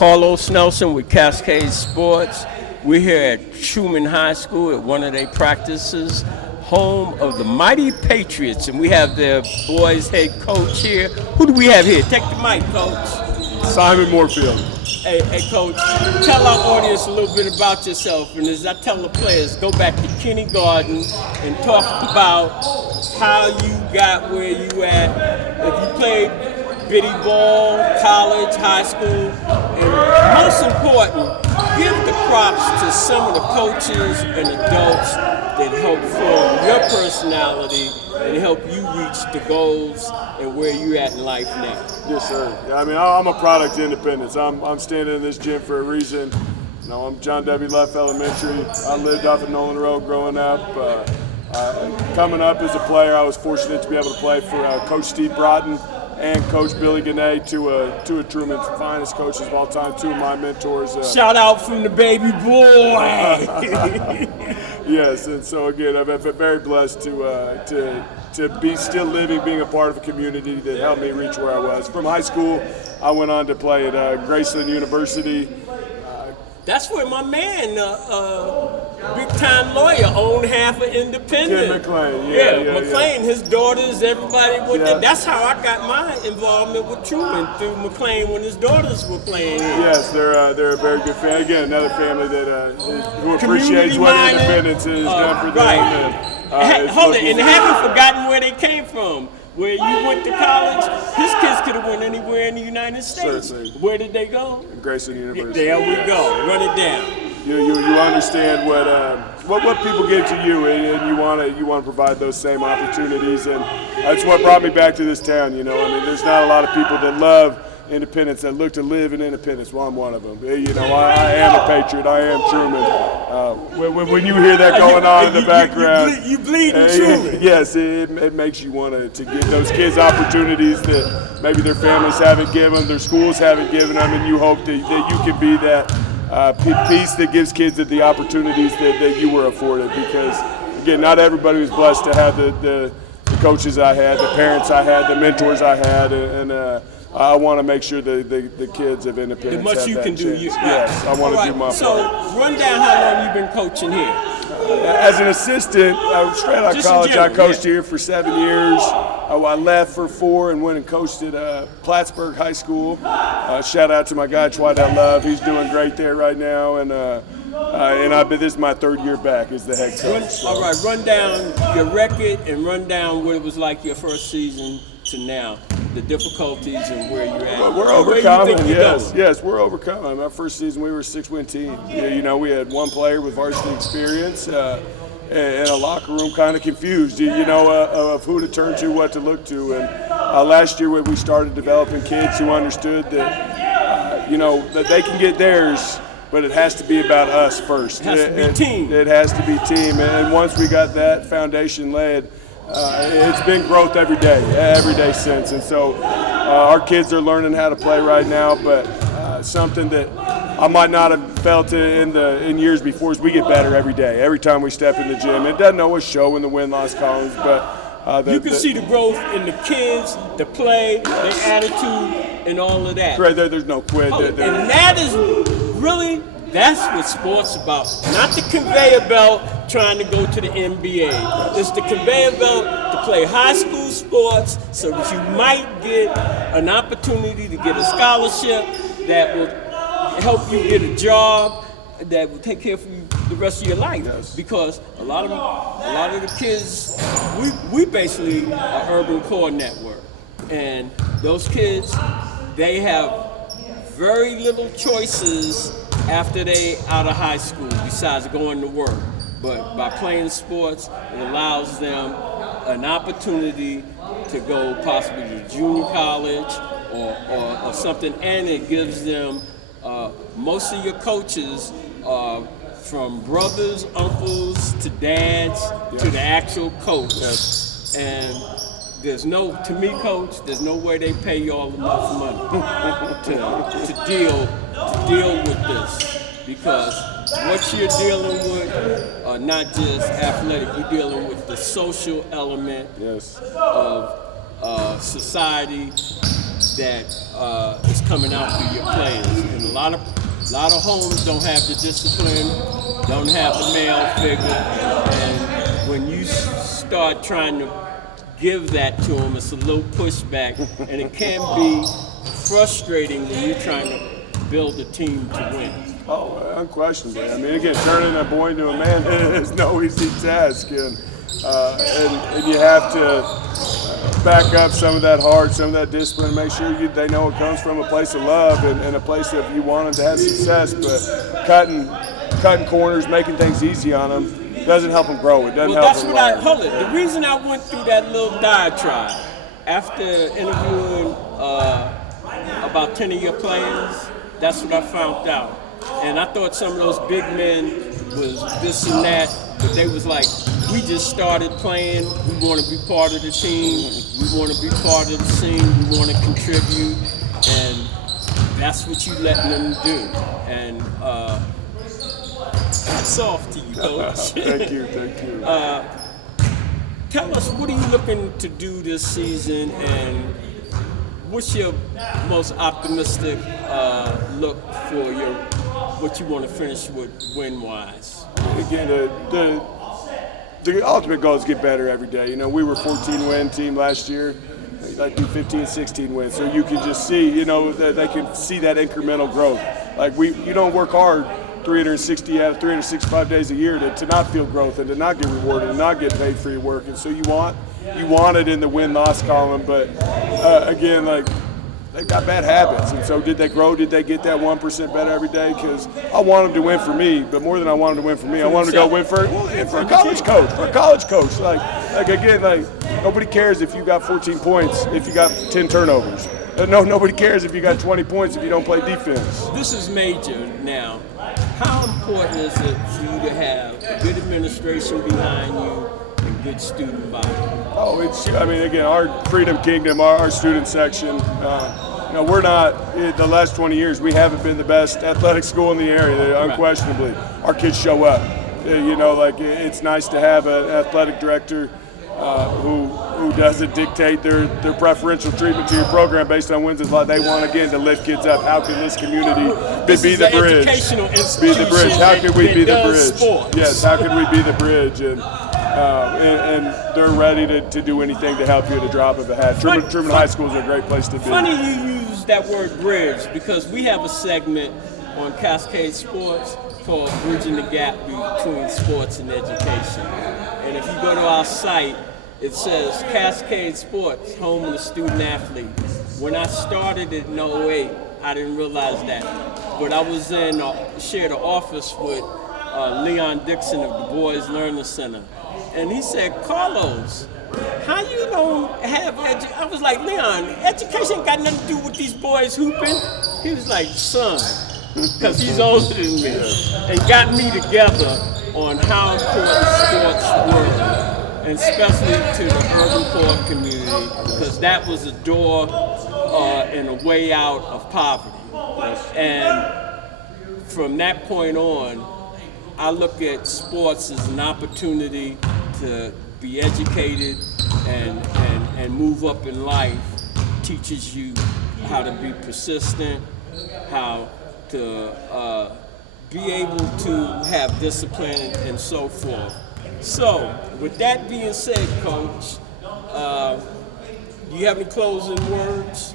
Carlos Nelson with Cascade Sports. We're here at Tuman High School at one of their practices, home of the mighty Patriots, and we have their boys' head coach here. Who do we have here? Take the mic, Coach. Simon Moorfield. Hey, Coach, tell our audience a little bit about yourself. And as I tell the players, go back to kindergarten and talk about how you got where you at. If you played bitty ball, college, high school, and most important, give the props to some of the coaches and adults that help form your personality and help you reach the goals and where you're at in life now. Yes, sir. Yeah, I mean, I'm a product of independence. I'm standing in this gym for a reason. You know, I'm John W. Luff Elementary. I lived off of Nolan Road growing up. Coming up as a player, I was fortunate to be able to play for Coach Steve Broughton and Coach Billy Gannett, two of Truman's finest coaches of all time, two of my mentors. Shout out from the baby boy. Yes, and so again, I'm very blessed to be still living, being a part of a community that helped me reach where I was. From high school, I went on to play at Graceland University. That's where my man, big-time lawyer, owned half of Independent. Ken McLean, McLean, his daughters, everybody. That's how I got my involvement with Truman, through McLean when his daughters were playing here. Yes, they're a very good family. Again, another family that who appreciates what Independence has done for them. Right. Hold it, and they haven't forgotten where they came from. Where you went to college, his kids could have went anywhere in the United States. Certainly. Where did they go? Graceland University. There we go. Run it down. You understand what people give to you, and you want to provide those same opportunities, and that's what brought me back to this town. You know, I mean, there's not a lot of people that love Independence that look to live in Independence. Well, I'm one of them. You know, I am a Patriot. I am Truman. When you hear that going on in the background, you bleed in Truman. Yes, it makes you want to give those kids opportunities that maybe their families haven't given, their schools haven't given them, and you hope that you can be that piece that gives kids the opportunities that you were afforded. Because again, not everybody was blessed to have the coaches I had, the parents I had, the mentors I had, and I want to make sure the kids of Independence the much have you that can chance. do. Yes, I want to do my part. So, run down how long you've been coaching here. As an assistant, straight out of college, I coached here for 7 years. I left for 4 and went and coached at Plattsburgh High School. Shout out to my guy, Twydet Love. He's doing great there right now. And this is my 3rd year back as the head coach. All right, run down your record and run down what it was like your first season to now. The difficulties and where you're at. Well, we're overcoming, yes, we're overcoming. My first season, we were a 6-win team. You know, we had one player with varsity experience and a locker room kind of confused, of who to turn to, what to look to. And last year, we started developing kids who understood that, that they can get theirs, but it has to be about us first. It has to be team. It has to be team. And once we got that foundation laid, it's been growth every day since, and so our kids are learning how to play right now. But something that I might not have felt in years before is we get better every day. Every time we step in the gym, it doesn't always show in the win-loss columns, but you can see the growth in the kids, the play, their attitude, and all of that. Right, there's no quit. And that is really. That's what sports about. Not the conveyor belt trying to go to the NBA. It's the conveyor belt to play high school sports so that you might get an opportunity to get a scholarship that will help you get a job that will take care of you the rest of your life. Yes. Because a lot of the kids, we basically are urban core network. And those kids, they have very little choices after they out of high school besides going to work. But by playing sports, it allows them an opportunity to go possibly to junior college or something, and it gives them most of your coaches from brothers, uncles, to dads, to the actual coach. Yes. And to me, Coach, there's no way they pay y'all enough money to deal with this, because what you're dealing with are not just athletic. You're dealing with the social element of society that is coming out through your players, and a lot of homes don't have the discipline, don't have the male figure, and when you start trying to give that to them, it's a little pushback, and it can be frustrating when you're trying to build a team to win. Oh, unquestionably. I mean, again, turning a boy into a man is no easy task, and you have to back up some of that heart, some of that discipline, make sure they know it comes from a place of love and a place that you want them to have success. But cutting corners, making things easy on them doesn't help them grow. It doesn't help them learn. Hold it. The reason I went through that little diatribe after interviewing about 10 of your players, that's what I found out. And I thought some of those big men was this and that, but they was like, we just started playing, we want to be part of the team, we want to be part of the scene, we want to contribute, and that's what you letting them do. And hats off to you, Coach. Thank you. Tell us, what are you looking to do this season, and what's your most optimistic look for what you want to finish with win-wise? Again, the ultimate goal is to get better every day. You know, we were a 14-win team last year. I'd do 15, 16 wins. So you can just see, you know, that they can see that incremental growth. Like you don't work hard 360 out of 365 days a year to not feel growth and to not get rewarded and not get paid for your work. And so you want it in the win-loss column. But again, like, they got bad habits, and so did they grow? Did they get that 1% better every day? Because I want them to win for me, but more than I want them to win for me, I want them to go win for a college coach. For a college coach, like again, like nobody cares if you got 14 points if you got 10 turnovers. Nobody cares if you got 20 points if you don't play defense. This is major now. How important is it for you to have a good administration behind you and good student body? Oh, again, our Freedom Kingdom, our student section, we're not, the last 20 years, we haven't been the best athletic school in the area, unquestionably. Our kids show up. It's nice to have an athletic director who doesn't dictate their preferential treatment to your program based on wins and losses. They want, again, to lift kids up. How can this community be the bridge? Be the bridge. How can we be the bridge? Sports. Yes, how can we be the bridge? And they're ready to do anything to help you at a drop of a hat. Truman High School is a great place to be. Funny you use that word bridge, because we have a segment on Cascade Sports called Bridging the Gap Between Sports and Education. And if you go to our site, it says Cascade Sports, home of the student athlete. When I started in 08, I didn't realize that. But I was shared an office with Leon Dixon of the Boys Learning Center. And he said, Carlos, how you don't have I was like, Leon, education got nothing to do with these boys hooping. He was like, son, because he's older than me, and got me together on how important sports were, and especially to the urban poor community, because that was a door and a way out of poverty. And from that point on, I look at sports as an opportunity to be educated and move up in life. Teaches you how to be persistent, how to be able to have discipline and so forth. So, with that being said, Coach, do you have any closing words?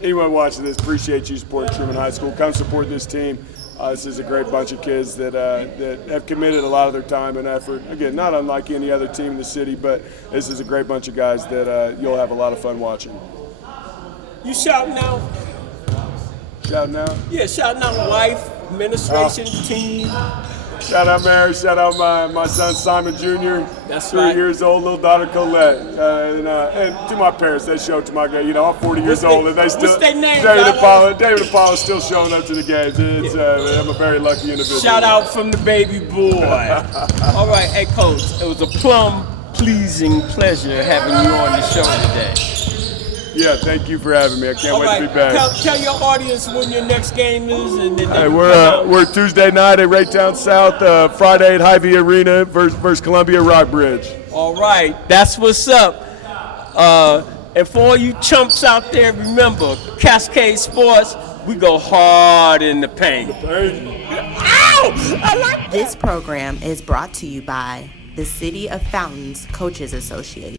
Anyone watching this, appreciate you supporting Truman High School. Come support this team. This is a great bunch of kids that have committed a lot of their time and effort. Again, not unlike any other team in the city, but this is a great bunch of guys that you'll have a lot of fun watching. You shouting out? Shouting out? Yeah, shouting out wife, administration, team. Shout out Mary, shout out my son Simon Jr. That's 3 years old, little daughter Colette. And to my parents, they show to my guy, I'm 40 years old and they still, what's their name, David Apollo's still showing up to the games. I'm a very lucky individual. Shout out from the baby boy. All right, hey Coach, it was a pleasing pleasure having you on the show today. Yeah, thank you for having me. I can't wait to be back. Tell your audience when your next game is, and then we're Tuesday night at Raytown South, Friday at Hy-Vee Arena versus Columbia Rockbridge. All right, that's what's up. And for all you chumps out there, remember Cascade Sports, we go hard in the paint. Ow! I like This program is brought to you by the City of Fountains Coaches Association.